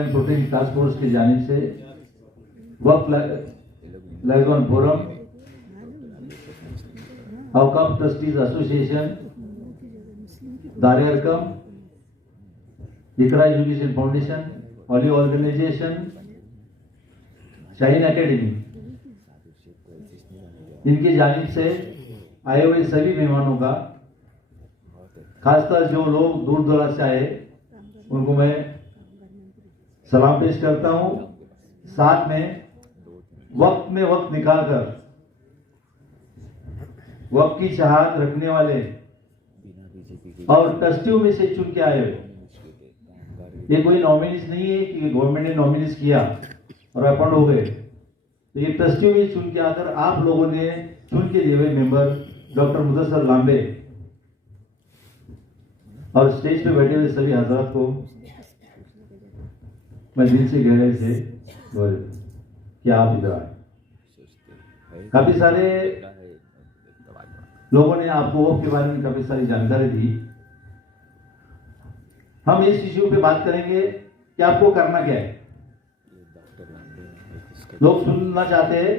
And protection task force की जानिब से वक्फ लाइजॉन फोरम, औकाफ ट्रस्टीज एसोसिएशन, दारे अरकम, इकरा एजुकेशन फाउंडेशन, ऑली ऑर्गेनाइजेशन, शाहीन एकेडमी, इनकी जानिब से आए हुए सभी मेहमानों का, खासकर जो लोग दूर दराज से आए उनको मैं सलाम पेश करता हूं। साथ में वक्त निकालकर वक्त की चाहत रखने वाले और ट्रस्टियों में से चुन के आए हुए, ये कोई नॉमिनीज नहीं है कि गवर्नमेंट ने नॉमिनीज किया और अपॉइंट हो गए, तो ये ट्रस्टियों में चुन के आकर आप लोगों ने चुन के दिए हुए मेंबर डॉक्टर मुदस्सर लांबे और स्टेज पे बैठे हुए सभी हजरात को मैं दिल से गहराई से कि आप इधर आए। काफी सारे लोगों ने आपको वक्त के बारे में काफी सारी जानकारी दी। हम इस इश्यू पे बात करेंगे कि आपको करना क्या है। लोग सुनना चाहते हैं,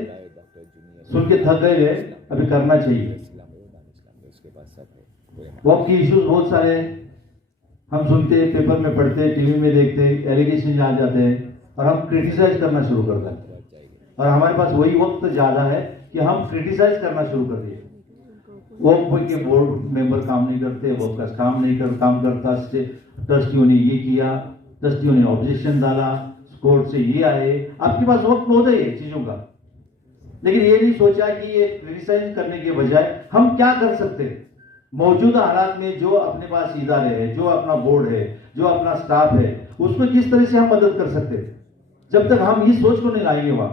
सुन के थक गए हैं, अभी करना चाहिए। वक्त की इश्यूज बहुत सारे हम सुनते हैं, पेपर में पढ़ते हैं, टीवी में देखते हैं, एलिगेशन आ जाते हैं और हम क्रिटिसाइज करना शुरू करते हैं। और हमारे पास वही वक्त ज्यादा है कि हम क्रिटिसाइज करना शुरू कर दिए। वो कोई के बोर्ड मेंबर काम नहीं करते, वो काम करता, ट्रस्टियों ने ये किया, ट्रस्टियों ने ऑब्जेक्शन डाला, कोर्ट से ये आए, आपके पास वक्त बहुत है चीजों का, लेकिन ये नहीं सोचा कि ये क्रिटिसाइज करने के बजाय हम क्या कर सकते हैं मौजूदा हालात में। जो अपने पास इदारे है, जो अपना बोर्ड है, जो अपना स्टाफ है, उसको किस तरह से हम मदद कर सकते हैं। जब तक हम इस सोच को नहीं लाएंगे, वहां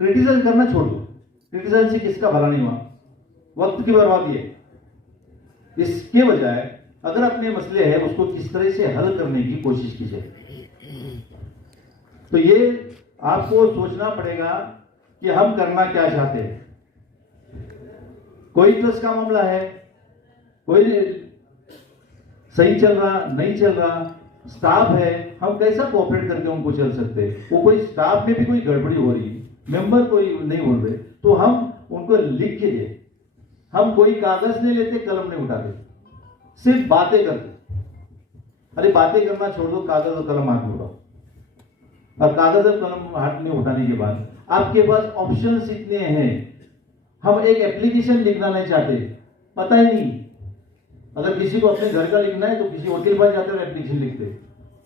क्रिटिसाइज करना छोड़ दो। क्रिटिसाइज से किसका भला नहीं हुआ, वक्त की बर्बादी है। इसके बजाय अगर अपने मसले है उसको किस तरह से हल करने की कोशिश कीजिए। तो ये आपको सोचना पड़ेगा कि हम करना क्या चाहते हैं। कोई ट्रस्ट का मामला है, कोई सही चल रहा नहीं चल रहा, स्टाफ है, हम कैसा कोऑपरेट करके उनको चल सकते हैं। वो कोई स्टाफ में भी कोई गड़बड़ी हो रही, मेंबर कोई नहीं बोल रहे, तो हम उनको लिख के दे। हम कोई कागज नहीं लेते, कलम नहीं उठाते, सिर्फ बातें करते। अरे बातें करना छोड़ दो, कागज और कलम हाथ में उठाओ। और कागज और कलम हाथ में उठाने के बाद आपके पास ऑप्शंस इतने हैं। हम एक एप्लीकेशन लिखना नहीं चाहते, पता ही नहीं। अगर किसी को अपने घर का लिखना है तो किसी वकील पास जाते और एप्लीकेशन लिखते।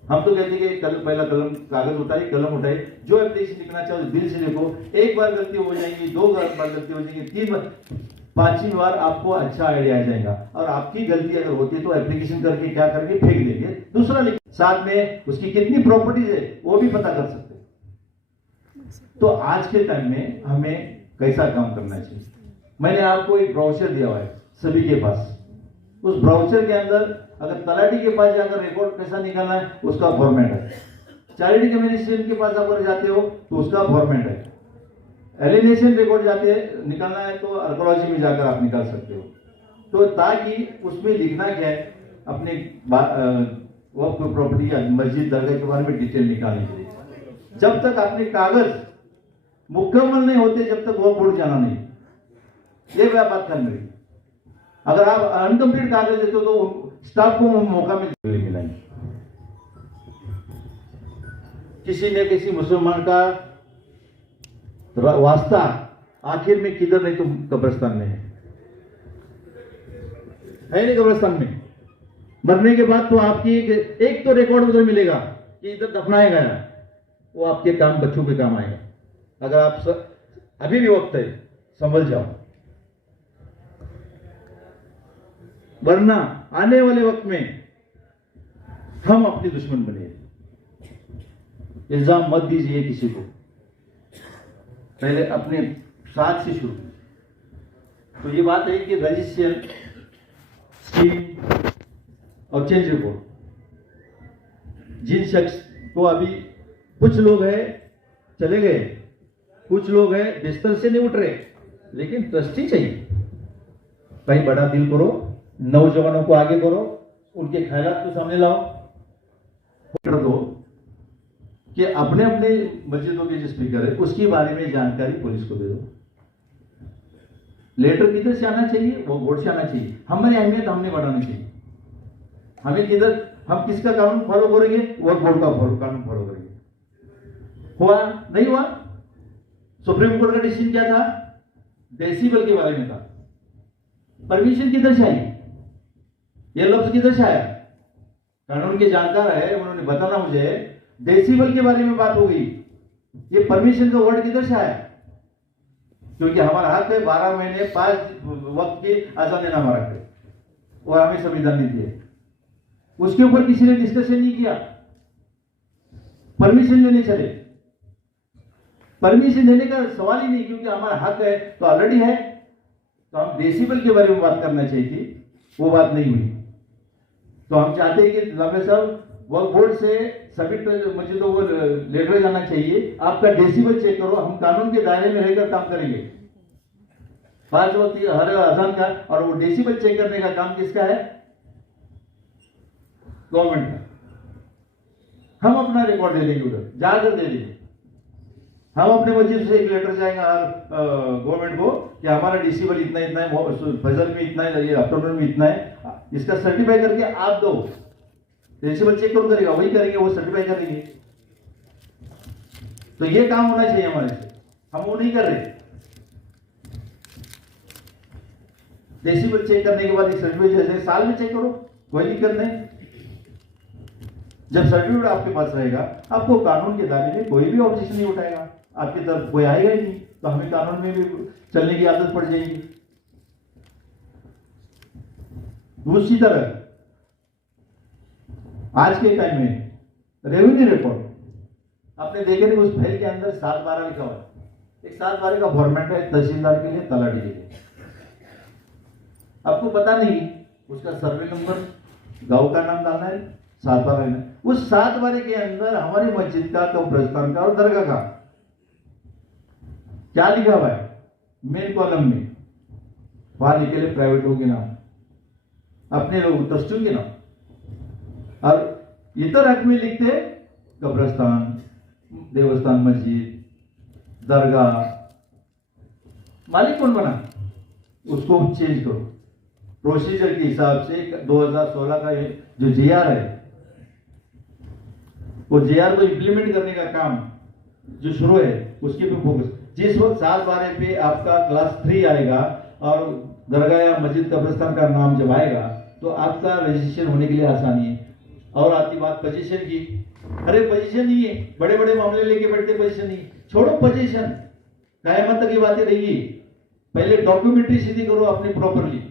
हम तो कहते हैं कि पहला कलम कागज उठाइए, कलम उठाइए, जो एप्लीकेशन लिखना चाहो दिल से लिखो। एक बार गलती हो जाएगी, दो बार गलती हो जाएगी, 3 बार, 5वीं बार आपको अच्छा आइडिया आ जाएगा। और आपकी गलती अगर होती है तो एप्लीकेशन करके क्या करके फेंक देंगे, दूसरा लिख, साथ में उसकी कितनी प्रॉपर्टीज है वो भी पता कर सकते हैं। तो आज के टाइम में हमें कैसा काम करना चाहिए। मैंने आपको एक ब्राउचर दिया हुआ है सभी के पास। उस ब्राउचर के अंदर अगर तलाटी के पास जाकर रिकॉर्ड कैसा निकालना है उसका फॉर्मेट है, चैरिटी कम्युनिकेशन के पास अगर जाते हो तो उसका फॉर्मेट है, एलिनेशन रिकॉर्ड जाते हैं निकालना है तो आर्कोलॉजी में जाकर आप निकाल सकते हो। तो ताकि उसमें लिखना क्या है, अपने वक्फ प्रॉपर्टी या मस्जिद दरगाह के बारे में डिटेल निकालनी चाहिए। जब तक अपने कागज मुकम्मल नहीं होते जब तक वक्फ बोर्ड जाना नहीं, ये बात करनी रही। अगर आप अनकम्प्लीट कागज देते हो तो स्टाफ को मौका मिला। किसी ने किसी मुसलमान का वास्ता आखिर में किधर नहीं तो कब्रिस्तान में है नहीं कब्रिस्तान में। मरने के बाद तो आपकी एक तो रिकॉर्ड उधर मिलेगा कि इधर दफनाया गया, वो आपके काम बच्चों के काम आएगा। अगर आप अभी भी वक्त है संभल जाओ, वरना आने वाले वक्त में हम अपने दुश्मन बने। इल्जाम मत दीजिए किसी को, पहले अपने साथ से शुरू। तो ये बात है कि रजिस्ट्रेशन स्कीम और चेंज रिपोर्ट, जिन शख्स को अभी कुछ लोग हैं चले गए, कुछ लोग हैं बिस्तर से नहीं उठ रहे, लेकिन ट्रस्टी चाहिए। भाई बड़ा दिल करो, नौजवानों को आगे करो, उनके ख्यालात को सामने लाओ, कर दो। कि अपने अपने मस्जिदों के जो स्पीकर है उसके बारे में जानकारी पुलिस को दे दो। लेटर किधर से आना चाहिए? वो बोर्ड से आना चाहिए। हमारी अहमियत हमने बढ़ानी चाहिए। हमें किधर, हम किसका कानून फॉलो करेंगे? वो बोर्ड का कानून फॉलो करेंगे। हुआ नहीं हुआ? सुप्रीम कोर्ट का डिसीजन क्या था? डेसिबल के बारे में था। परमिशन किधर से आई? ये लफ्ज किधर से आया? कानून के जानकार है, उन्होंने बताना मुझे डेसिबल के बारे में बात हो गई। ये परमिशन का वर्ड किधर से आया? क्योंकि हमारा हक है 12 महीने 5 वक्त की आजादी नामा रखे और हमें संविधान ने दिए। उसके ऊपर किसी ने डिस्कशन नहीं किया, परमिशन लेने चले। परमिशन लेने का सवाल ही नहीं, क्योंकि हमारा हक है तो ऑलरेडी है। तो हम डेसिबल के बारे में बात करना चाहिए थी, वो बात नहीं हुई। तो हम चाहते हैं कि लामे साहब वक्फ बोर्ड से सभी मस्जिदों को लेटर जाना चाहिए, आपका डेसिबल चेक करो, हम कानून के दायरे में रहकर काम करेंगे। 5 वक्त हर अजान का, और वो डेसिबल चेक करने का काम किसका है? गवर्नमेंट का। हम अपना रिकॉर्ड दे देंगे, उधर जाकर दे देंगे। हम अपने मस्जिद से एक लेटर जाएंगे गवर्नमेंट को कि हमारा डेसिबल इतना इतना है, फजर में इतना है, आफ्टरनून में इतना है, इसका सर्टिफाई करके आप दो। डेसिबल चेक कौन करेगा? वही करेंगे, वो सर्टिफाई करेंगे। तो ये काम होना चाहिए हमारे से, हम वो नहीं कर रहे। डेसिबल चेक करने के बाद एक सर्टिफिकेट जैसे साल में चेक करो, कोई दिक्कत नहीं। जब सर्टिफिकेट आपके पास रहेगा, आपको कानून के दायरे में कोई भी ऑब्जेक्शन नहीं उठाएगा, आपकी तरफ कोई आएगा ही नहीं, तो हमें कानून में भी चलने की आदत पड़ जाएगी। दूसरी तरह आज के टाइम में रेवेन्यू रिकॉर्ड आपने देखे नहीं, उस फाइल के अंदर 7/12 लिखा हुआ है। एक 7/12 का फॉर्मेट है तहसीलदार के लिए, तलाटी के लिए। आपको पता नहीं उसका सर्वे नंबर, गांव का नाम डालना है 7/12 में। उस 7/12 के अंदर हमारी मस्जिद का, कब्रिस्तान का और दरगाह का क्या लिखा हुआ है? मेन कॉलम में वहां लिखे ले प्राइवेटों के नाम, अपने लोग ट्रस्टियों के नाम, और इतर हक में लिखते कब्रिस्तान, देवस्थान, मस्जिद, दरगाह। मालिक कौन बना? उसको चेंज करो। प्रोसीजर के हिसाब से 2016 का जो जेआर है, वो जेआर को इंप्लीमेंट करने का काम जो शुरू है उसके पे फोकस। जिस वक्त 7/12 पे आपका क्लास 3 आएगा और दरगाह या मस्जिद कब्रिस्तान का नाम जब आएगा तो आपका रजिस्ट्रेशन होने के लिए आसानी है। और आती बात पोजीशन की, अरे पोजीशन नहीं है, बड़े बड़े मामले लेके बैठते, पोजीशन नहीं, छोड़ो पोजीशन, कायमत तक की बातें रहेगी। पहले डॉक्यूमेंट्री सीधी करो अपनी प्रॉपरली।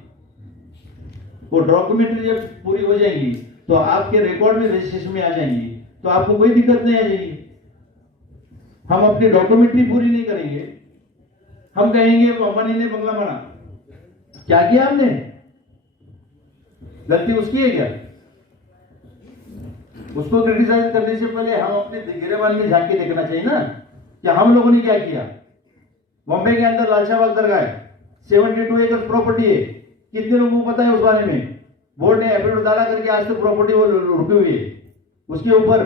वो डॉक्यूमेंट्री जब पूरी हो जाएंगी तो आपके रिकॉर्ड में रजिस्ट्रेशन में आ जाएंगी, तो आपको कोई दिक्कत नहीं आ जाएगी। हम अपनी डॉक्यूमेंट्री पूरी नहीं करेंगे, हम कहेंगे अंबानी ने बंगला बना, क्या किया हमने? गलती उसकी है क्या? उसको क्रिटिसाइज करने से पहले हम अपने गिरेबान में झांक के देखना चाहिए ना कि हम लोगों ने क्या किया। बॉम्बे के अंदर लालशाबाग दरगाह है, 72 एकड़ प्रॉपर्टी है। कितने लोगों को पता है उस बारे में? बोर्ड ने एफिडेविट डाला करके आज तक प्रॉपर्टी वो रुकी हुई है। उसके ऊपर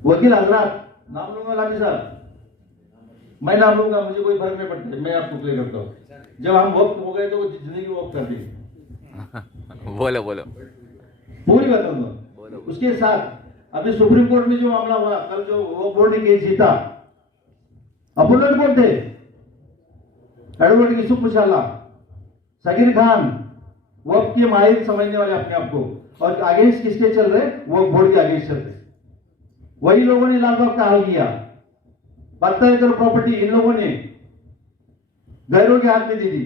वकील हजरात, नाम लूंगा लामी साहब, मैं नाम लूंगा, मुझे कोई फर्क नहीं पड़ता, मैं आपको प्ले करता हूं। जब हम वक्त हो गए तो जिंदगी वक्त कर दी। बोलो बोलो, पूरी बात करूंगा। उसके साथ अभी सुप्रीम कोर्ट में जो मामला हुआ कल, जो वो बोर्ड ने केस जीता, अपोनेंट कौन थे? एडवोकेट यूसुफ मुशाला, सगीर खान, वक्त के माहिर समझने वाले अपने आप को, और अगेंस्ट किसके चल रहे? वो बोर्ड के अगेंस्ट चल रहे। वही लोगों ने लालबाग का हाल किया। 72 एकड़ प्रॉपर्टी इन लोगों ने गैरों के हाथ में दे दी,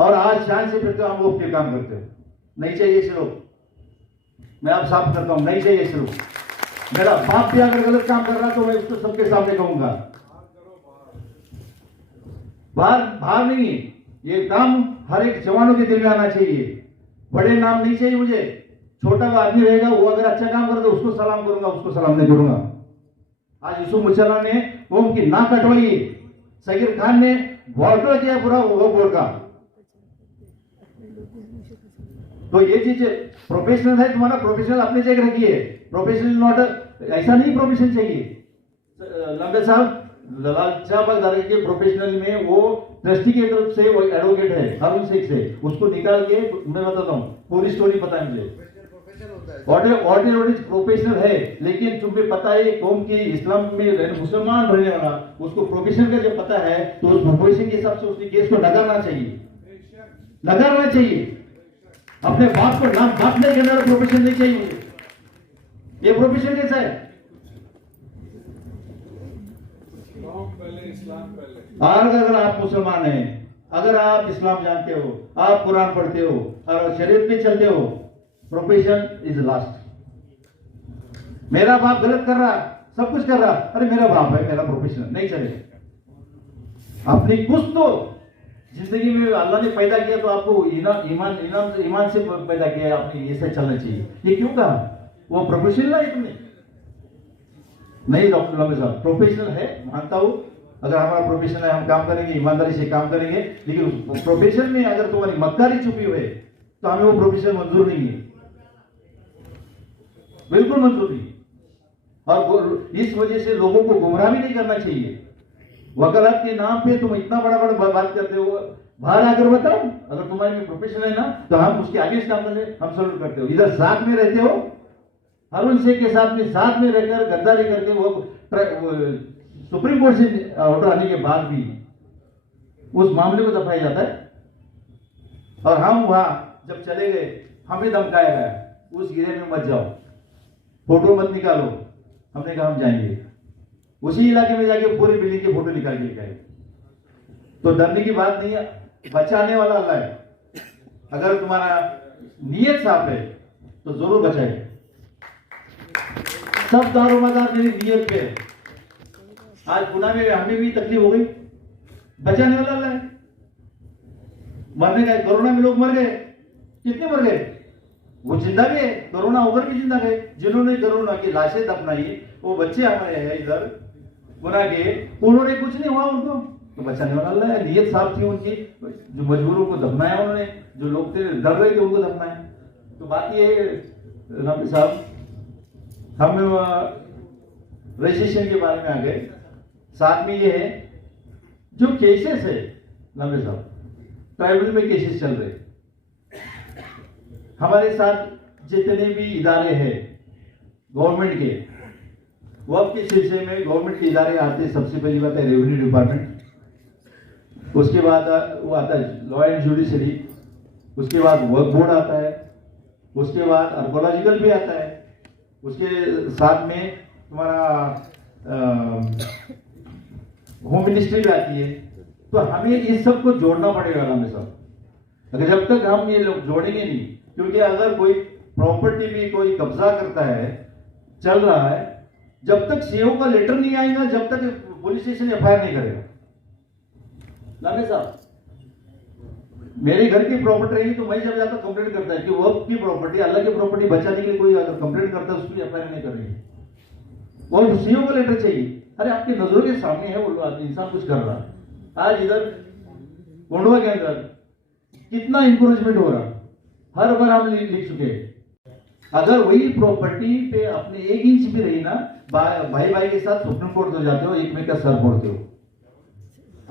और आज शान से फिर तो हम वो काम करते हो। नहीं चाहिए सिर्फ, मैं आप साफ करता हूं, नहीं चाहिए सिर्फ। मेरा बाप भी अगर गलत काम कर रहा तो मैं उसको सबके सामने कहूंगा। बाहर नहीं, ये काम हर एक जवानों के दिल में आना चाहिए। बड़े नाम नहीं चाहिए मुझे, छोटा आदमी रहेगा वो अगर अच्छा काम करे तो उसको सलाम करूंगा, उसको सलाम नहीं करूंगा। आज यूसुफ मुशाला ने ओम की नाक कटवाई, सगीर खान ने बॉर्डर किया पूरा वो बोर्ड का। तो ये चीज प्रोफेशनल है, तुम्हारा प्रोफेशनल अपने जगह रखिए, प्रोफेशनल नॉट ऐसा नहीं प्रोफेशन चाहिए। लंबे साहब दलाल चापादार के प्रोफेशनल में वो ट्रस्टी की तरफ से वो एडवोकेट है हारून शेख से, उसको निकाल के मैं बताता हूँ पूरी स्टोरी पता है मुझे। प्रोफेशनल है, लेकिन तुम्हें पता है कौम के इस्लाम में मुसलमान रहने वाला उसको प्रोफेशन का जब पता है तो उस प्रोफेशन के हिसाब से उसने केस को लगाना चाहिए। अपने बाप को नाम बाप नहीं करने वाला प्रोफेशन नहीं चाहिए मुझे। ये प्रोफेशन कैसा है? और अगर आप मुसलमान हैं, अगर आप इस्लाम जानते हो, आप कुरान पढ़ते हो और शरीयत में चलते हो, प्रोफेशन इज लास्ट। मेरा बाप गलत कर रहा, सब कुछ कर रहा, अरे मेरा बाप है, मेरा प्रोफेशन नहीं चलेगा। अपनी कुछ तो जिंदगी में अल्लाह ने पैदा किया तो आपको ईमान से पैदा किया है, आपने ये से चलना चाहिए। ये क्यों कहा? वो प्रोफेशनल है तुमने नहीं। डॉक्टर लंबे साहब प्रोफेशनल है, मानता हूं, अगर हमारा प्रोफेशन है हम काम करेंगे, ईमानदारी से काम करेंगे, लेकिन उस प्रोफेशन में अगर तुम्हारी मक्कारी छुपी हुई है तो हमें वो प्रोफेशन मंजूर नहीं है, बिल्कुल मंजूर नहीं। और इस वजह से लोगों को गुमराह भी नहीं करना चाहिए। वकालत के नाम पे तुम इतना बड़ा बात करते हो, बाहर आकर बताओ अगर तुम्हारे में प्रोफेशन है ना तो हम उसके आगे काम करते, हम सल्यूट करते हो। इधर साथ में रहते हो, हारून शेख के साथ में रहकर गद्दारी करके वो सुप्रीम कोर्ट से ऑर्डर आने के बाद भी उस मामले को दफाया जाता है। और हम वहां जब चले गए हमें धमकाया गया, उस गिरे में मत जाओ, फोटो मत निकालो। हमने कहा हम जाएंगे, उसी इलाके में जाके पूरी बिल्डिंग की फोटो निकाल के लेके। तो डरने की बात नहीं है, बचाने वाला अल्लाह है। अगर तुम्हारा नीयत साफ है तो जरूर बचाएगा। सब दारोमदार मेरी नीयत पे है। आज गुनाह में हमें भी तकलीफ हो गई, बचाने वाला अल्लाह है। मरने का, कोरोना में लोग मर गए, कितने मर गए? वो जिंदा भी है, कोरोना होकर भी जिंदा गए। जिन्होंने कोरोना की लाशें दफनाई वो बच्चे हमारे हैं इधर गुनाह के, उन्होंने कुछ नहीं हुआ उनको, तो बचाने वाला अल्लाह है। नीयत साफ थी उनकी, जो मजबूरों को दफनाया उन्होंने, जो लोग थे डर रहे थे उनको दफनाया। तो बात ये है नबी साहब, हम रजिस्ट्रेशन के बारे में आ गए। साथ में ये है जो केसेस है नबी साहब, ट्राइबल में केसेस चल रहे, हमारे साथ जितने भी इदारे हैं गवर्नमेंट के, वक्त के सिलसिले में गवर्नमेंट के इदारे आते, सबसे पहली बात है रेवेन्यू डिपार्टमेंट, उसके बाद वो आता है लॉ एंड जुडिशरी, उसके बाद वर्क बोर्ड आता है, उसके बाद आर्कोलॉजिकल भी आता है, उसके साथ में तुम्हारा होम मिनिस्ट्री भी आती है। तो हमें इस सब को जोड़ना पड़ेगा हमें सब, अगर जब तक हम ये लोग जोड़ेंगे नहीं, क्योंकि अगर कोई प्रॉपर्टी भी कोई कब्जा करता है, चल रहा है, जब तक सीओ का लेटर नहीं आएगा, जब तक पुलिस स्टेशन एफआईआर नहीं करेगा। लाने साहब, मेरे घर की प्रॉपर्टी रही तो मैं जब जाकर कंप्लेंट करता है कि वो की प्रॉपर्टी, अल्लाह की प्रॉपर्टी बचाने के लिए कोई अगर कंप्लेंट करता है उसकी एफआईआर नहीं कर रही है, और सीओ का लेटर चाहिए। अरे आपकी नजरों के सामने है वो इंसान कुछ कर रहा है। आज इधर कोंडवा के अंदर कितना इंक्रोचमेंट हो रहा, हर बार हम लिख चुके हैं। अगर वही प्रॉपर्टी पे अपने 1 इंच भी रही ना, भाई भाई के साथ सुप्रीम कोर्ट हो जाते हो, एक में का सर फोड़ते हो।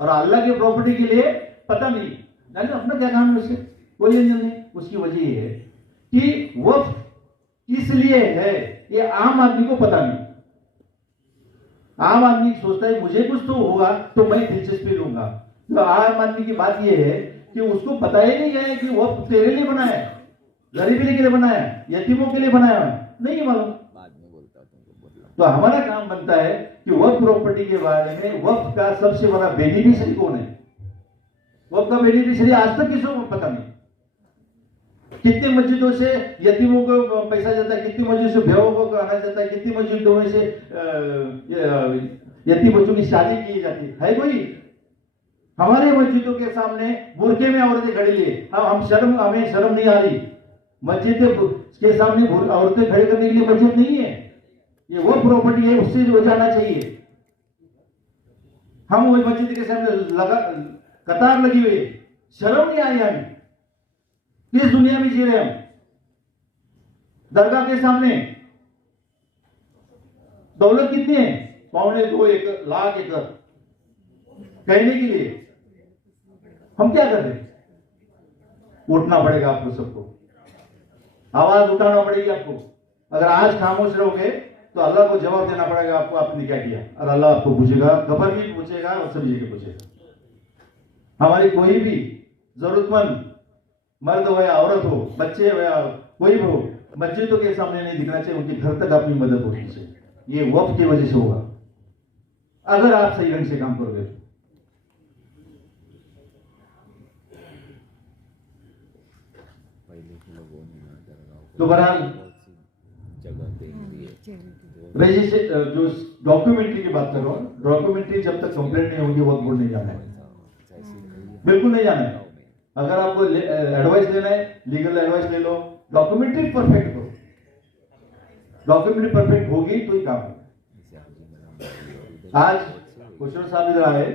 और अल्लाह की प्रॉपर्टी के लिए पता नहीं जाने अपना क्या काम है, उससे कोई अंजन नहीं। उसकी वजह यह है कि वक्फ किस लिए है ये आम आदमी को पता नहीं। आम आदमी सोचता है मुझे कुछ तो होगा तो मैं दिलचस्पी लूंगा। तो आम आदमी की बात यह है कि उसको पता ही नहीं है कि वो तेरे लिए बनाया है, गरीबी के लिए बनाया है, यतीमों के लिए बनाया है, नहीं मालूम। तो हमारा काम बनता है कि वक्फ प्रॉपर्टी के बारे में, वक्फ का सबसे बड़ा बेनिफिशियरी कौन है, वक्फ का बेनिफिशियरी आज तक किसी को पता नहीं। कितनी मस्जिदों से यतीमों को पैसा जाता है, कितनी मस्जिद से बेवों को आना जाता है, कितनी मस्जिदों में से यतीम बच्चों की शादी की जाती है कोई? हमारे मस्जिदों के सामने बुरके में औरतें खड़ी लिए, हमें शर्म नहीं आ रही। मस्जिद के सामने औरतें खड़ी करने के लिए मस्जिद नहीं है, ये वो प्रॉपर्टी है, उससे हो जाना चाहिए। हम वही मस्जिद के सामने लगा कतार लगी हुई, शर्म नहीं आई हमें? किस दुनिया में जी रहे हम? दरगाह के सामने दौलत कितनी है? 1.25 एकड़, लाख एकड़ कहने के लिए हम क्या कर रहे हैं? उठना पड़ेगा आपको, सबको आवाज उठाना पड़ेगी आपको। अगर आज खामोश रहोगे तो अल्लाह को जवाब देना पड़ेगा आपको, आपने क्या किया। और अल्लाह आपको पूछेगा, खबर भी पूछेगा और सब चीजें पूछेगा। हमारी कोई भी जरूरतमंद मर्द हो या औरत हो, बच्चे हो या कोई भी हो, मस्जिदों के सामने नहीं दिखना चाहिए, उनके घर तक अपनी मदद होनी चाहिए। ये वक्त की वजह से होगा अगर आप सही ढंग से काम करोगे। तो बहरहाल रजिस्ट्रेशन जो डॉक्यूमेंट्री की बात कर रहा हूं, डॉक्यूमेंट्री जब तक कंप्लेंट नहीं होगी वक्त बोर्ड नहीं जाना है, बिल्कुल नहीं जाना है। अगर आपको एडवाइस लेना है, लीगल एडवाइस ले लो, डॉक्यूमेंट्री परफेक्ट करो। डॉक्यूमेंट्री परफेक्ट होगी तो ही काम होगा। आज खुशरो साहब इधर आए,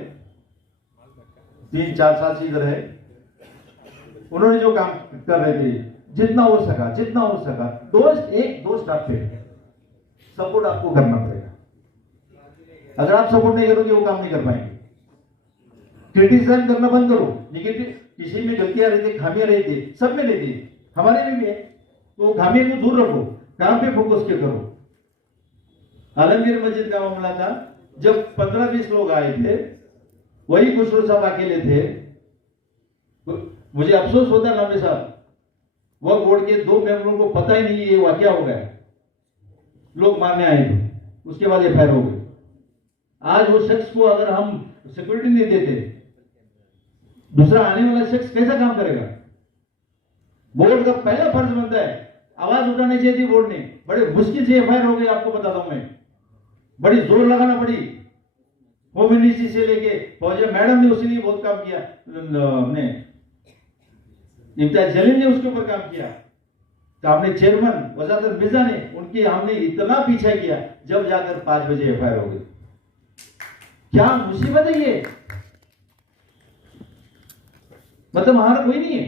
3-4 साल से इधर है। उन्होंने जो काम कर रहे थे, जितना हो सका दो स्टाफ पे सपोर्ट आपको करना पड़ेगा। अगर आप सपोर्ट नहीं करोगे वो काम नहीं कर पाएंगे। क्रिटिसाइज करना बंद करो। निगेटिव, किसी में गलतियां रहती, खामियां रहती, सब में रहती, हमारे में भी है, तो खामियों को दूर रखो, काम पे फोकस क्यों करो। आलमगीर मस्जिद का मामला था, जब 15-20 लोग आए थे, वही खुशरो साहब अकेले थे। मुझे अफसोस होता नामे साहब, वह बोर्ड के 2 मेंबरों को पता ही नहीं ये वाकया हो गया। लोग मारने आए थे, उसके बाद एफआईआर हो गई। आज वो शख्स को अगर हम सिक्योरिटी नहीं देते, दूसरा आने वाला शख्स कैसा काम करेगा। बोर्ड का पहला फर्ज बनता है, आवाज उठानी चाहिए थी बोर्ड ने। बड़े मुश्किल से एफआईआर हो गई, आपको बताता हूं मैं, बड़ी जोर लगाना पड़ी। होम मिनिस्ट्री से लेके फौजिया मैडम ने उसके लिए बहुत काम किया, हमने इम्तियाज जलील ने उसके ऊपर काम किया, तो आपने चेयरमैन वजारत मिर्जा ने, उनकी हमने इतना पीछा किया, जब जाकर 5 बजे एफआईआर हो गई। क्या मुसीबत है ये। मतलब हमारा कोई नहीं है,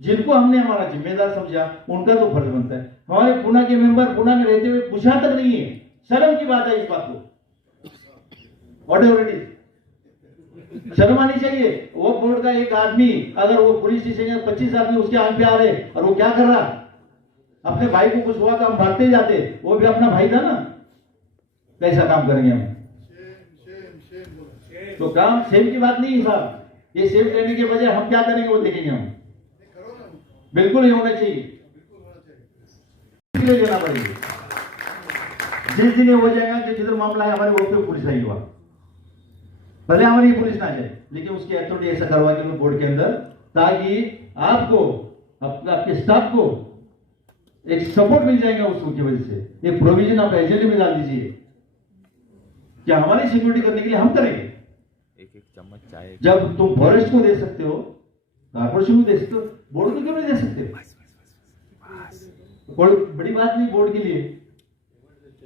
जिनको हमने हमारा जिम्मेदार समझा उनका तो फर्ज बनता है। हमारे पुणे के मेंबर पुणे में रहते हुए पूछा तक नहीं है, शर्म की बात है इस बात को। व्हाट एवर इट इज, शर्म आनी चाहिए। वो बोर्ड का एक आदमी, अगर वो पुलिस स्टेशन में 25 आदमी उसके आगे पे आ रहे और वो क्या कर रहा, अपने भाई को कुछ हुआ तो हम भागते जाते, वो भी अपना भाई था ना, कैसा काम करेंगे हम। तो काम सेम की बात नहीं है साहब, ये सेम लेने के बजाय हम क्या करेंगे वो देखेंगे हम। बिल्कुल ही होना चाहिए, लेना पड़ेगा। जिस दिन हो जाएगा कि जिधर मामला है हमारे वक्त पे पुलिस आई हुआ, भले हमारी पुलिस ना जाए, लेकिन उसकी अथॉरिटी ऐसा करवा के बोर्ड के अंदर, ताकि आपको आपके स्टाफ को एक सपोर्ट मिल जाएगा उसकी वजह से। एक प्रोविजन आप एजेंडे में डाल दीजिए कि हमारी सिक्योरिटी करने के लिए हम करेंगे। एक चम्मच चाय जब तुम फॉरेस्ट को दे सकते हो, कॉर्पोरेशन को दे सकते हो, बोर्ड को क्यों नहीं दे सकते। कोई बड़ी बात नहीं बोर्ड के लिए,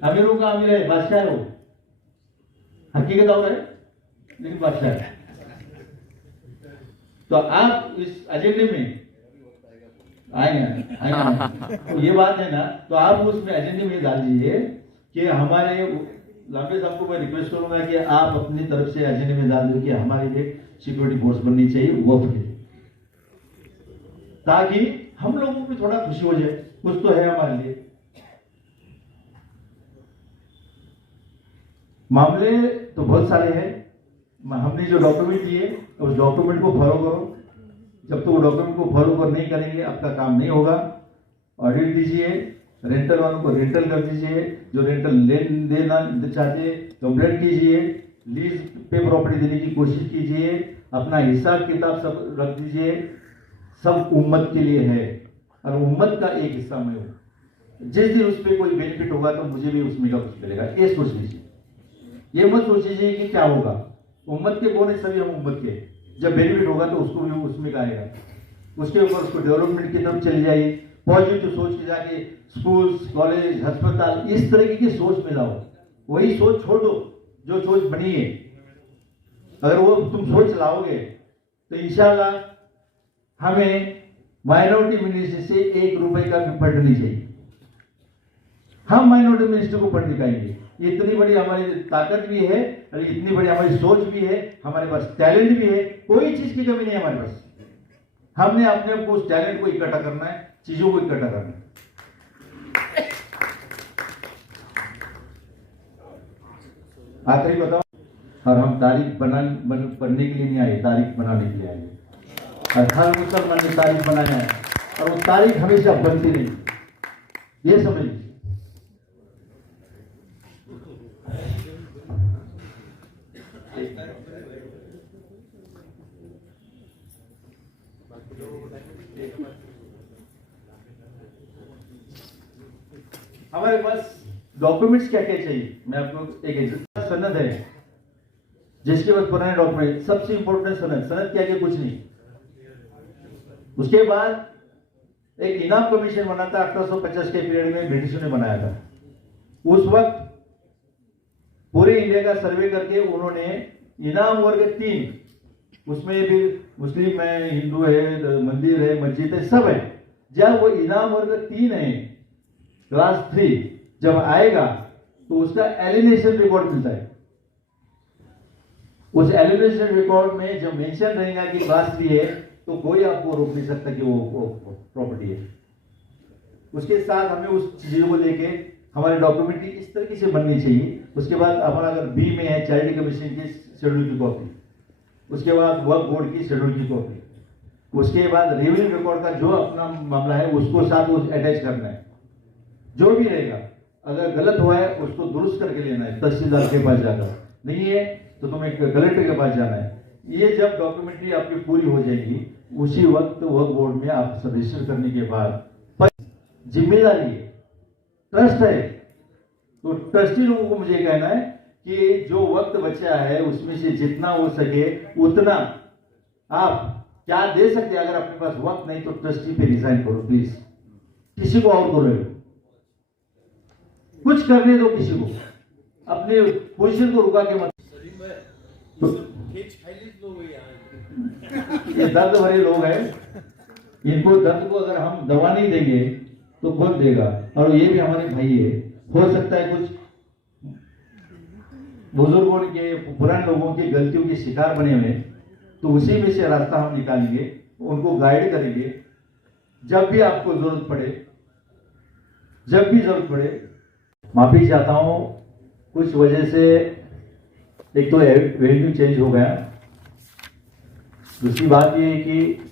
अमीरों का अमीर है, बादशाह है वो, हकीकत और है लेकिन बादशाह है। तो आप इस एजेंडे में आएंगे तो ये बात है ना, तो आप उसमें एजेंडे में डाल दीजिए कि हमारे लांबे साहब को मैं रिक्वेस्ट करूंगा कि आप अपनी तरफ से एजेंडे में डाल दीजिए कि हमारे लिए सिक्योरिटी फोर्स बननी चाहिए वक्त के, ताकि हम लोगों को भी थोड़ा खुशी हो जाए, कुछ तो है हमारे लिए। मामले तो बहुत सारे हैं, हमने जो डॉक्यूमेंट दिए उस डॉक्यूमेंट को फॉलो करो। जब तक वो डॉक्यूमेंट को फॉलो कर नहीं करेंगे आपका काम नहीं होगा। ऑडिट दीजिए, रेंटल वालों को रेंटल कर दीजिए, जो रेंटल लेन देना चाहते कंप्लेंट कीजिए, लीज पे प्रॉपर्टी देने की कोशिश कीजिए, अपना हिसाब किताब सब रख दीजिए। सब उम्मत के लिए है और उम्मत का एक हिस्सा मैं हूं। जिस दिन उस पर कोई बेनिफिट होगा तो मुझे भी उसमें का कुछ मिलेगा, ये सोच लीजिए। ये मत सोचिए कि क्या होगा, उम्मत के कौन है, सभी हम उम्मत के। जब बेनिफिट होगा तो उसको भी उसमें का आएगा, उसके ऊपर उसको डेवलपमेंट की तरफ चली जाइए। पॉजिटिव सोच के जाके स्कूल्स, कॉलेज, अस्पताल, इस तरीके की सोच में लाओ। वही सोच छोड़ दो जो सोच बनी है। अगर वो तुम सोच लाओगे तो इंशाल्लाह हमें माइनॉरिटी मिनिस्ट्री से 1 रुपए का भी फंड नहीं चाहिए। हम माइनॉरिटी मिनिस्टर को पढ़ दिखाएंगे। इतनी बड़ी हमारी ताकत भी है और इतनी बड़ी हमारी सोच भी है, हमारे पास टैलेंट भी है, कोई चीज की कमी नहीं है हमारे पास। हमने अपने को उस टैलेंट को इकट्ठा करना है, चीजों को इकट्ठा करना है। आखिरी बताओ, और हम तारीख पढ़ने के लिए नहीं आए, तारीख बनाने के लिए आए। और हर मुसलमान ने तारीख बनाया है और वो तारीख हमेशा बनती नहीं, ये समझ लीजिए। हमारे पास डॉक्यूमेंट्स क्या क्या चाहिए, मैं आपको एक सनद है जिसके बाद पुराने डॉक्यूमेंट, सबसे इंपॉर्टेंट सनद। सनद क्या क्या, कुछ नहीं। उसके बाद एक इनाम कमीशन बना था 1850 के पीरियड में, ब्रिटिशों ने बनाया था। उस वक्त पूरे इंडिया का सर्वे करके उन्होंने इनाम वर्ग 3, उसमें भी मुस्लिम है, हिंदू है, मंदिर है, मस्जिद है, सब है। जब वो इनाम वर्ग 3 है, क्लास 3 जब आएगा तो उसका एलिमिनेशन रिकॉर्ड मिलता है। उस एलिमिनेशन रिकॉर्ड में जब मेंशन रहेगा कि क्लास 3 है तो कोई आपको रोक नहीं सकता कि वो प्रॉपर्टी है। उसके साथ हमें उस चीजों को लेके हमारे डॉक्यूमेंट की इस तरीके से बननी चाहिए। उसके बाद हमारा अगर बी में है चैरिटी कमीशन की शेड्यूल की कॉपी, उसके बाद वक्फ बोर्ड की शेड्यूल की कॉपी, उसके बाद रेवेन्यू रिकॉर्ड का जो अपना मामला है उसको साथ अटैच करना है। जो भी रहेगा अगर गलत हुआ है उसको दुरुस्त करके लेना है तहसीलदार के पास जाकर, नहीं है तो तुम्हें कलेक्टर के पास जाना है। ये जब डॉक्यूमेंट्री आपकी पूरी हो जाएगी उसी वक्त वक्फ बोर्ड में आप रजिस्टर करने के बाद जिम्मेदारी है, ट्रस्ट है, तो ट्रस्टी लोगों को मुझे कहना है कि जो वक्त बचा है उसमें से जितना हो सके उतना आप क्या दे सकते हैं। अगर आपके पास वक्त नहीं तो ट्रस्टी पे रिजाइन करो प्लीज, किसी को और करो, कुछ करने दो किसी को, अपने पोजीशन को रुका के मत। ये दर्द भरे लोग हैं, इनको दर्द को अगर हम दवा नहीं देंगे तो खुद देगा। और ये भी हमारे भाई है, हो सकता है कुछ बुजुर्गों के, पुराने लोगों की गलतियों के शिकार बने हुए, तो उसी में से रास्ता हम निकालेंगे, उनको गाइड करेंगे। जब भी आपको जरूरत पड़े माफी चाहता हूं, कुछ वजह से एक तो वेन्यू चेंज हो गया, दूसरी बात ये है कि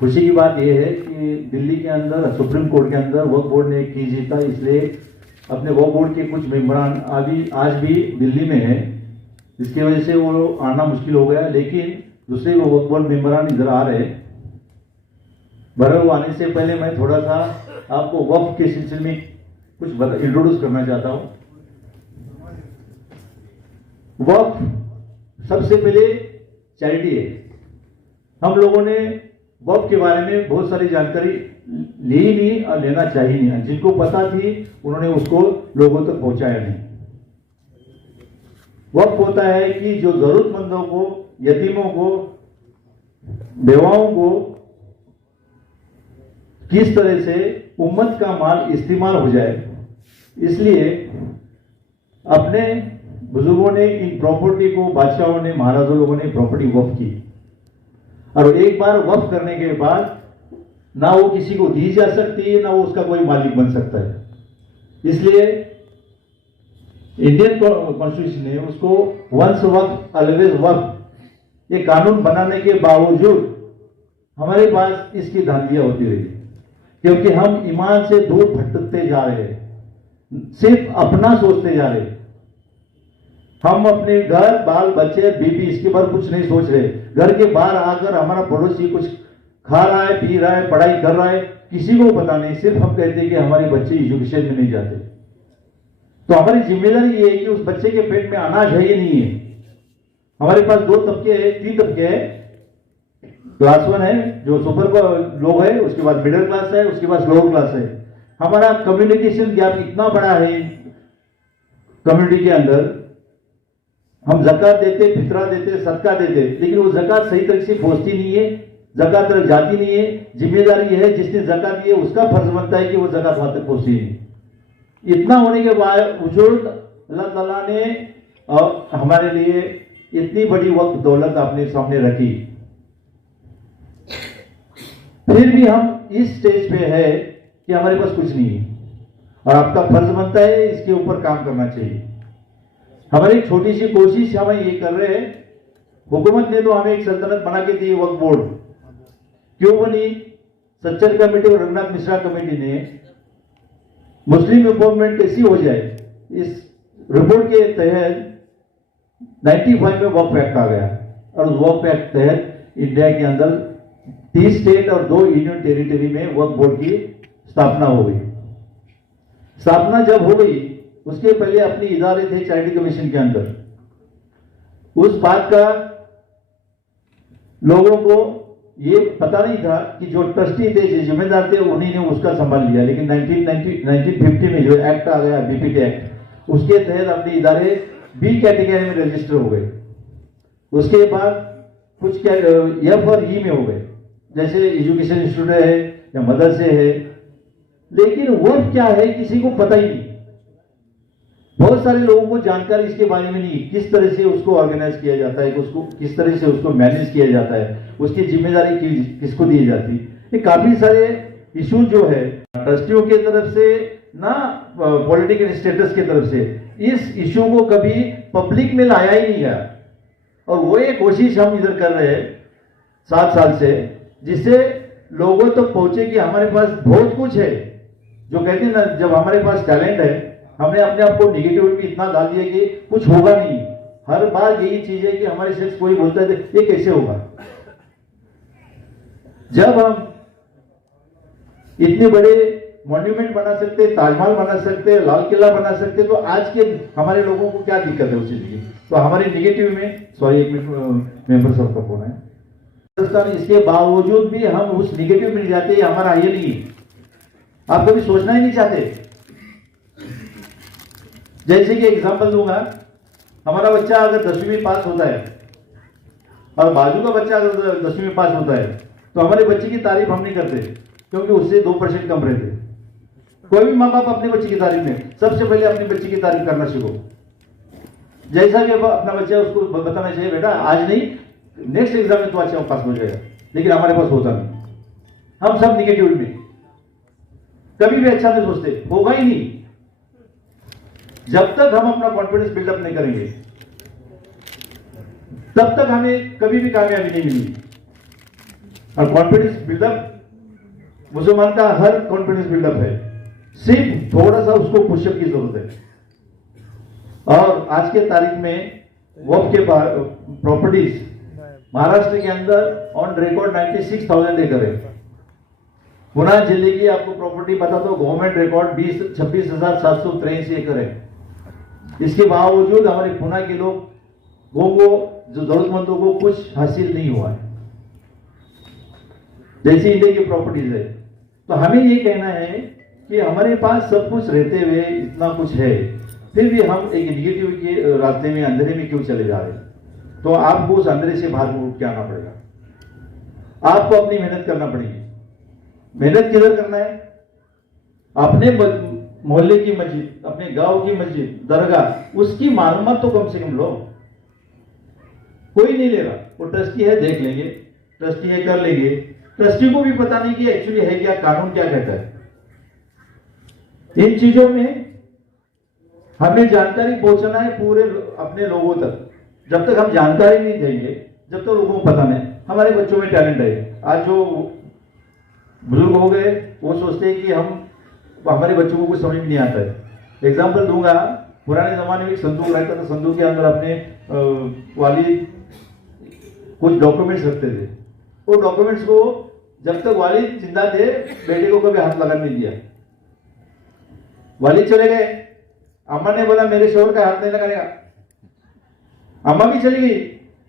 खुशी की बात यह है कि दिल्ली के अंदर सुप्रीम कोर्ट के अंदर वक्फ बोर्ड ने केस जीता, इसलिए अपने वक्फ बोर्ड के कुछ मेंबरान आज भी दिल्ली में है, जिसकी वजह से वो आना मुश्किल हो गया। लेकिन दूसरे वो वक्फ बोर्ड मेंबरान इधर आ रहे। बहरहाल आने से पहले मैं थोड़ा सा आपको वक्फ के सिलसिले में कुछ इंट्रोड्यूस करना चाहता हूं। वक्फ सबसे पहले चैरिटी है। हम लोगों ने वक्फ के बारे में बहुत सारी जानकारी ली ही नहीं और लेना चाहिए नहीं, जिनको पता थी उन्होंने उसको लोगों तक पहुंचाया नहीं। वक्फ होता है कि जो जरूरतमंदों को, यतीमों को, बेवाओं को किस तरह से उम्मत का माल इस्तेमाल हो जाए, इसलिए अपने बुजुर्गों ने इन प्रॉपर्टी को, बादशाहों ने, महाराजों लोगों ने प्रॉपर्टी वक्फ की। और एक बार वक्फ करने के बाद ना वो किसी को दी जा सकती है, ना वो उसका कोई मालिक बन सकता है। इसलिए इंडियन कॉन्स्टिट्यूशन ने उसको वंस वक्फ ऑलवेज वक्फ ये कानून बनाने के बावजूद हमारे पास इसकी धांधियां होती रही, क्योंकि हम ईमान से दूर भटकते जा रहे हैं, सिर्फ अपना सोचते जा रहे हैं। हम अपने घर, बाल बच्चे, बीबी, इसके बारे कुछ नहीं सोच रहे। घर के बाहर आकर हमारा पड़ोसी कुछ खा रहा है, पी रहा है, पढ़ाई कर रहा है, किसी को पता नहीं, सिर्फ हम कहते हैं कि हमारे बच्चे एजुकेशन में नहीं जाते। तो हमारी जिम्मेदारी ये है कि उस बच्चे के पेट में अनाज है या नहीं है। हमारे पास 2 तबके हैं, 3 तबके हैं। क्लास 1 है जो सुपर लोग है, उसके बाद मिडिल क्लास है, उसके बाद लोअर क्लास है। हमारा कम्युनिकेशन गैप इतना बड़ा है कम्युनिटी के अंदर। हम ज़कात देते, फितरा देते, सदका देते, लेकिन वो ज़कात सही तरीके से पहुंचती नहीं है, ज़कात तक जाती नहीं है। जिम्मेदारी ये है जिसने ज़कात दी है उसका फर्ज बनता है कि वो ज़कात वहां तक पहुंची नहीं। इतना होने के बावजूद अल्लाह ताला ने हमारे लिए इतनी बड़ी वक्त दौलत अपने सामने रखी, फिर भी हम इस स्टेज पे है कि हमारे पास कुछ नहीं है और आपका फर्ज बनता है इसके ऊपर काम करना चाहिए। हमारी एक छोटी सी कोशिश हम ये कर रहे हैं। हुकूमत ने तो हमें एक सल्तनत बना के दी, वक्फ बोर्ड क्यों बनी? सच्चर कमेटी और रघुनाथ मिश्रा कमेटी ने मुस्लिम एम्पावरमेंट कैसी हो जाए, इस रिपोर्ट के तहत 95 में वक्फ एक्ट आ गया और वक्फ एक्ट तहत इंडिया के अंदर 30 स्टेट और 2 यूनियन टेरिटरी में वक्फ बोर्ड की स्थापना हो गई। स्थापना जब हो गई, उसके पहले अपनी इदारे थे चैरिटी कमीशन के अंदर। उस बात का लोगों को ये पता नहीं था कि जो ट्रस्टी थे, जो जिम्मेदार थे, उन्हीं ने उसका संभाल लिया। लेकिन 1950 में जो एक्ट आ गया, बीपीटी एक्ट, उसके तहत अपने इदारे बी कैटेगरी में रजिस्टर हो गए। उसके बाद कुछ एफ और ई में हो गए, जैसे एजुकेशन इंस्टीट्यूट है या मदरसे है। लेकिन वक्फ क्या है किसी को पता ही नहीं। बहुत सारे लोगों को जानकारी इसके बारे में नहीं, किस तरह से उसको ऑर्गेनाइज किया जाता है, उसको किस तरह से उसको मैनेज किया जाता है, उसकी जिम्मेदारी किसको दी जाती है। ये काफी सारे इशू जो है ट्रस्टियों की तरफ से ना पॉलिटिकल स्टेटस की तरफ से, इस इशू को कभी पब्लिक में लाया ही नहीं गया। और वो एक कोशिश हम इधर कर रहे हैं 7 साल से, जिससे लोगों तक तो पहुंचे कि हमारे पास बहुत कुछ है। जो कहते हैं ना, जब हमारे पास टैलेंट है, हमने अपने आप को निगेटिव में इतना डाल दिया कि कुछ होगा नहीं। हर बार यही चीज है कि हमारे से कोई बोलता है ये कैसे होगा। जब हम इतने बड़े मॉन्यूमेंट बना सकते, ताजमहल बना सकते, लाल किला बना सकते, तो आज के हमारे लोगों को क्या दिक्कत है उस चीज की? तो हमारे निगेटिव में, सॉरी एक मिनट, मेंबर साहब का फोन है। इसके बावजूद भी हम उस निगेटिव में जाते हैं, हमारा ये नहीं। आप कभी सोचना ही नहीं चाहते। जैसे कि एग्जांपल दूंगा, हमारा बच्चा अगर 10वीं में पास होता है और बाजू का बच्चा अगर 10वीं में पास होता है, तो हमारे बच्चे की तारीफ हम नहीं करते, क्योंकि उससे 2% कम रहते। कोई भी माँ बाप अपने बच्चे की तारीफ में सबसे पहले अपने बच्चे की तारीफ करना सीखो। जैसा कि अपना बच्चा, उसको बताना चाहिए बेटा आज नहीं, नेक्स्ट एग्जाम में तो अच्छा पास हो जाएगा। लेकिन हमारे पास होता नहीं, हम सब निगेटिव में, कभी भी अच्छा नहीं सोचते, होगा ही नहीं। जब तक हम अपना कॉन्फिडेंस बिल्डअप नहीं करेंगे, तब तक हमें कभी भी कामयाबी नहीं मिलेगी। और कॉन्फिडेंस बिल्डअप, मुसलमान का हर कॉन्फिडेंस बिल्डअप है, सिर्फ थोड़ा सा उसको पुशअप की जरूरत है। और आज के तारीख में वक्फ के प्रॉपर्टीज महाराष्ट्र के अंदर ऑन रिकॉर्ड 96,000 एकड़ है। पुणे जिले की आपको प्रॉपर्टी बता दो, गवर्नमेंट रिकॉर्ड 26,783 एकड़ है। इसके बावजूद हमारे पुणे के लोगों को, जो जरूरतमंदों को कुछ हासिल नहीं हुआ है, जैसी इंडिया की प्रॉपर्टीज है। तो हमें ये कहना है कि हमारे पास सब कुछ रहते हुए इतना कुछ है, फिर भी हम एक निगेटिव के रास्ते में, अंधेरे में क्यों चले जा रहे हैं? तो आपको उस अंधेरे से बाहर उठ के आना पड़ेगा। आपको अपनी मेहनत करना पड़ेगी। मेहनत किधर करना है? अपने मोहल्ले की मस्जिद, अपने गांव की मस्जिद, दरगाह, उसकी मालूमात तो कम से कम लो। कोई नहीं ले रहा, वो ट्रस्टी है देख लेंगे, ट्रस्टी है कर लेंगे। ट्रस्टी को भी पता नहीं कि एक्चुअली है क्या, कानून क्या कहता है। इन चीजों में हमें जानकारी पहुंचाना है पूरे अपने लोगों तक। जब तक हम जानकारी नहीं देंगे, जब तक लोगों को पता नहीं, हमारे बच्चों में टैलेंट है। आज जो बुजुर्ग हो गए, वो सोचते हैं कि हमारे बच्चों को कुछ समझ में नहीं आता है। एग्जाम्पल दूंगा, पुराने जमाने में एक संदूक रहता था, संदूक के अंदर अपने वालिद कुछ डॉक्यूमेंट्स रखते थे। वो डॉक्यूमेंट्स को जब तक वालिद जिंदा थे, बेटे को कभी हाथ लगाने नहीं दिया। वालिद चले गए, अम्मा ने बोला मेरे शोहर का हाथ नहीं लगाने का। अम्मा भी चली गई।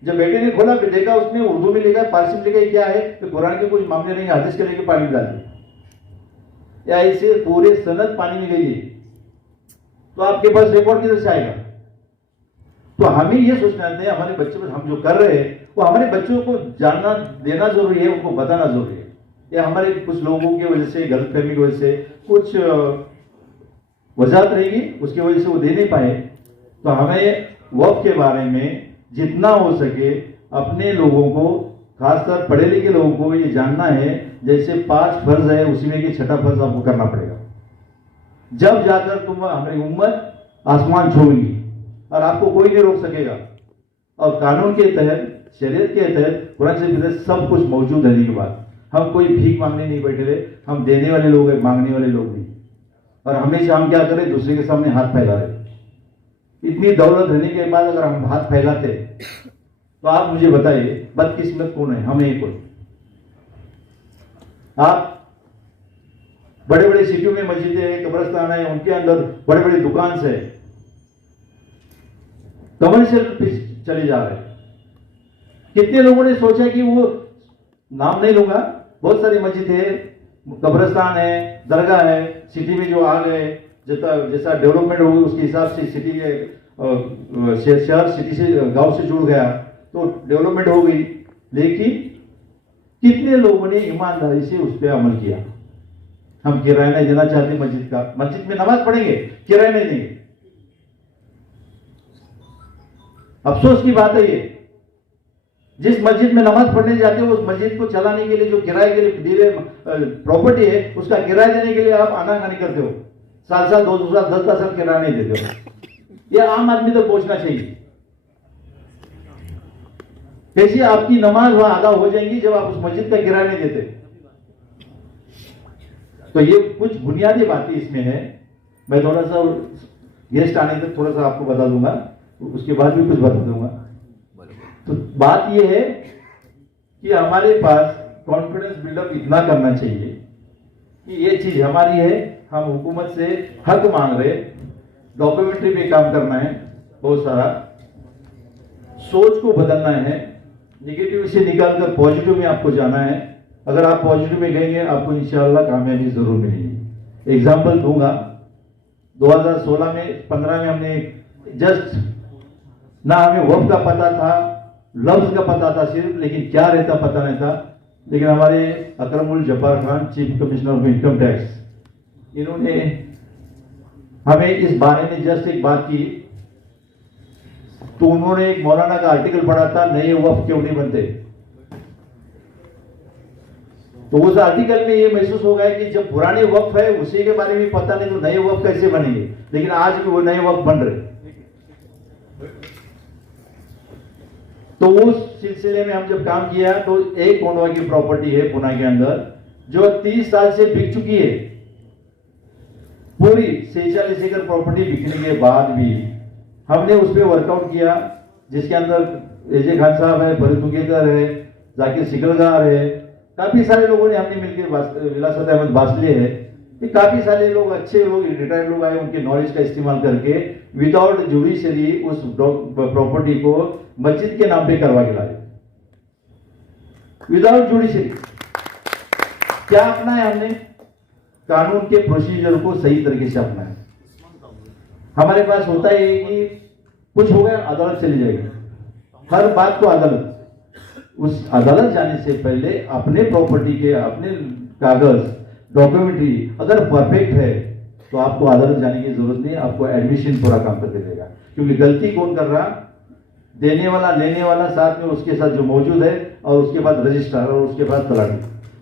जब बेटे ने खोला, देखा उसने उर्दू में लिखा, फारसी में लिखा, क्या है? तो कुरान के कुछ मामले नहीं, हदीस के लेके पानी डाल दिया, या ऐसे पूरे सनद पानी में गई। तो आपके पास रिकॉर्ड किधर से आएगा? तो हमें ये सोचना है, हमारे बच्चों को हम जो कर रहे हैं वो हमारे बच्चों को जानना देना जरूरी है, उनको बताना जरूरी है। या हमारे कुछ लोगों की वजह से, गलतफहमी की वजह से, कुछ वजाहत रहेगी, उसकी वजह से वो दे नहीं पाए। तो हमें वक्फ के बारे में जितना हो सके अपने लोगों को, खासकर पढ़े लिखे लोगों को ये जानना है, जैसे 5 फर्ज है उसी में कि 6ठा फर्ज आपको करना पड़ेगा, जब जाकर तुम हमारी उम्मत आसमान छूएगी और आपको कोई नहीं रोक सकेगा। और कानून के तहत, शरीयत के तहत, कुरान शरीफ के तहत सब कुछ मौजूद रहने के बाद हम कोई भीख मांगने नहीं बैठे रहे, हम देने वाले लोग हैं, मांगने वाले लोग नहीं। और हमेशा हम क्या करें, दूसरे के सामने हाथ फैला रहे। इतनी दौलत रहने के बाद अगर हम हाथ फैलाते तो आप मुझे बताइए बदकिस्मत कौन है, हम एक कोई। आप बड़े बड़े सिटियों में मस्जिदें हैं, कब्रिस्तान है, उनके अंदर बड़े बड़े दुकान से कमर्शियल चले जा रहे हैं। कितने लोगों ने सोचा कि वो, नाम नहीं लूंगा, बहुत सारी मस्जिद है, कब्रिस्तान है, दरगाह है, सिटी में जो आ गए, जैसा डेवलपमेंट होगी उसके हिसाब से सिटी के शहर सिटी से, गांव से जुड़ गया तो डेवलपमेंट हो गई। लेकिन कितने लोगों ने ईमानदारी से उस पर अमल किया। हम किराया नहीं देना चाहते मस्जिद का, मस्जिद में नमाज पढ़ेंगे, किराया नहीं देंगे। अफसोस की बात है ये, जिस मस्जिद में नमाज पढ़ने जाते हो उस मस्जिद को चलाने के लिए जो किराए के लिए दी प्रॉपर्टी है उसका किराया देने के लिए आप आनाकानी करते हो, साल 2 साल 10 साल किराया नहीं देते हो। ये आम आदमी तक पहुंचना चाहिए। कैसे आपकी नमाज वहां अदा हो जाएंगी जब आप उस मस्जिद का किराया नहीं देते। तो ये कुछ बुनियादी बातें इसमें है। मैं थोड़ा सा गेस्ट आने तक थोड़ा सा आपको बता दूंगा, उसके बाद भी कुछ बता दूंगा। तो बात यह है कि हमारे पास कॉन्फिडेंस बिल्डअप इतना करना चाहिए कि ये चीज हमारी है, हम हुकूमत से हक मांग रहे, डॉक्यूमेंट्री पे काम करना है, बहुत सारा सोच को बदलना है, निगेटिव से निकालकर पॉजिटिव में आपको जाना है। अगर आप पॉजिटिव में गएंगे आपको इंशाअल्लाह कामयाबी जरूर मिलेगी। एग्जाम्पल दूंगा, 2016 में 15 में हमने जस्ट, ना हमें वक्फ का पता था, लफ्ज का पता था सिर्फ, लेकिन क्या रहता पता नहीं था। लेकिन हमारे Akramul Jabbar Khan, chief commissioner of income tax, इन्होंने हमें इस बारे में जस्ट एक बात की। तो उन्होंने एक मौलाना का आर्टिकल पढ़ा था, नए वक्फ क्यों नहीं बनते। तो उस आर्टिकल में ये महसूस हो गया कि जब पुराने वक्फ है उसी के बारे में पता नहीं तो नए वक्फ कैसे बनेंगे। लेकिन आज भी वो नए वक्फ बन रहे। तो उस सिलसिले में हम जब काम किया तो एक कोंडवा की प्रॉपर्टी है पुणे के अंदर जो 30 साल से बिक चुकी है, पूरी 46 एकड़ प्रॉपर्टी बिकने के बाद भी हमने उस पर वर्कआउट किया, जिसके अंदर एजे खान साहब है, भरत उगेकर है, जाकिर सिकलगार है, काफी सारे लोगों ने हमने मिलकर, विलासत अहमद बासले है, ये काफी सारे लोग, अच्छे लोग, रिटायर्ड लोग आए, उनके नॉलेज का इस्तेमाल करके विदाउट जुडिशरी उस प्रॉपर्टी को मस्जिद के नाम पे करवा के लाए, विदाउट जुडिशरी। क्या अपनाया हमने? कानून के प्रोसीजर को सही तरीके से अपनाया। हमारे पास होता है कि कुछ हो गया अदालत चली जाएगी, हर बात को अदालत, उस अदालत जाने से पहले अपने प्रॉपर्टी के, अपने कागज, डॉक्यूमेंट्री अगर परफेक्ट है तो आपको अदालत जाने की जरूरत नहीं, आपको एडमिशन पूरा काम करके देगा। क्योंकि गलती कौन कर रहा? देने वाला, लेने वाला, साथ में उसके साथ जो मौजूद है, और उसके बाद रजिस्ट्रार, और उसके बाद तलाटी।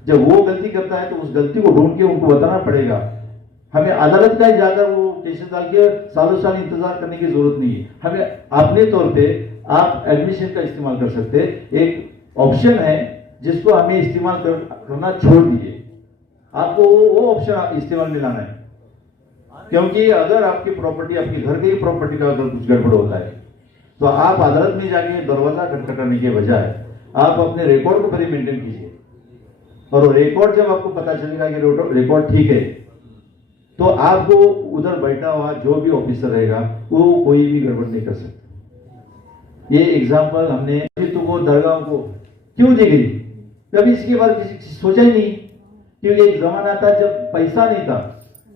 जब वो गलती करता है तो उस गलती को ढूंढ के उनको बताना पड़ेगा। हमें अदालत का जाकर वो टेंशन डाल के सालों साल इंतजार करने की जरूरत नहीं है। हमें अपने तौर पे आप एडमिशन का इस्तेमाल कर सकते हैं। एक ऑप्शन है जिसको हमें इस्तेमाल करना छोड़ दीजिए, आपको वो ऑप्शन इस्तेमाल में लाना है। क्योंकि अगर आपकी प्रॉपर्टी, आपके घर की प्रॉपर्टी का अगर कुछ गड़बड़ होता है तो आप अदालत में जाके दरवाजा खटखटाने के बजाय आप अपने रिकॉर्ड को पहले मेंटेन कीजिए, और रिकॉर्ड जब आपको पता चलेगा कि रिकॉर्ड ठीक है तो आपको उधर बैठा हुआ जो भी ऑफिसर रहेगा वो कोई भी गड़बड़ नहीं कर सकता। ये एग्जाम्पल हमने को, दरगाह को क्यों दी गई, कभी इसके बारे में किसी सोचा ही नहीं। क्योंकि एक जमाना था जब पैसा नहीं था,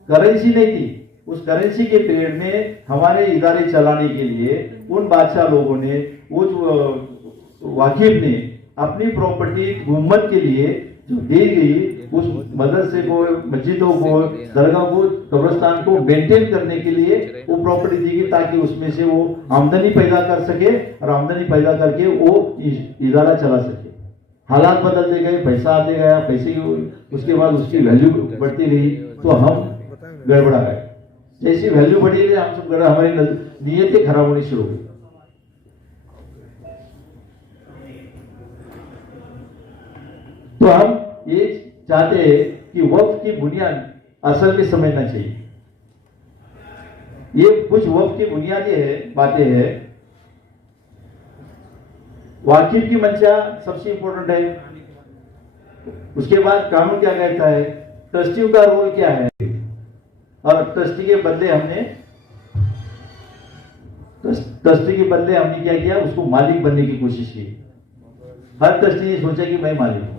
करेंसी नहीं थी। उस करेंसी के पीरियड में हमारे इदारे चलाने के लिए उन बादशाह लोगों ने, उस वाकिफ ने अपनी प्रॉपर्टी हुकूमत के लिए जो दी गई उस मदरसे को, मस्जिदों को, दरगाह को, कब्रिस्तान को मेंटेन करने के लिए वो प्रॉपर्टी दी गई, ताकि उसमें से वो आमदनी पैदा कर सके और आमदनी पैदा करके वो इदारा चला सके। हालात बदलते गए, पैसा आते गया, पैसे की उसके बाद उसकी वैल्यू बढ़ती रही, तो हम गड़बड़ा गए। जैसी वैल्यू बढ़ी रही, हम सब हमारी नीयतें खराब होनी शुरू हुई। तो हम ये चाहते हैं कि वक्फ की बुनियाद असल में समझना चाहिए। ये कुछ वक्फ की बुनियादी बातें हैं। वाकिफ की मंशा सबसे इंपॉर्टेंट है। उसके बाद कानून क्या कहता है, ट्रस्टियों का रोल क्या है, और ट्रस्टी के बदले हमने क्या किया, उसको मालिक बनने की कोशिश की। हर ट्रस्टी ने सोचा कि मैं मालिक हूं।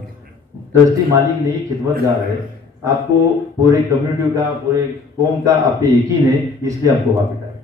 ट्रस्टी मालिक नहीं, खिदमतगार है। आपको पूरे कम्युनिटी का, पूरे कौम का आप पे यकीन है, इसलिए आपको वहां बिठाया।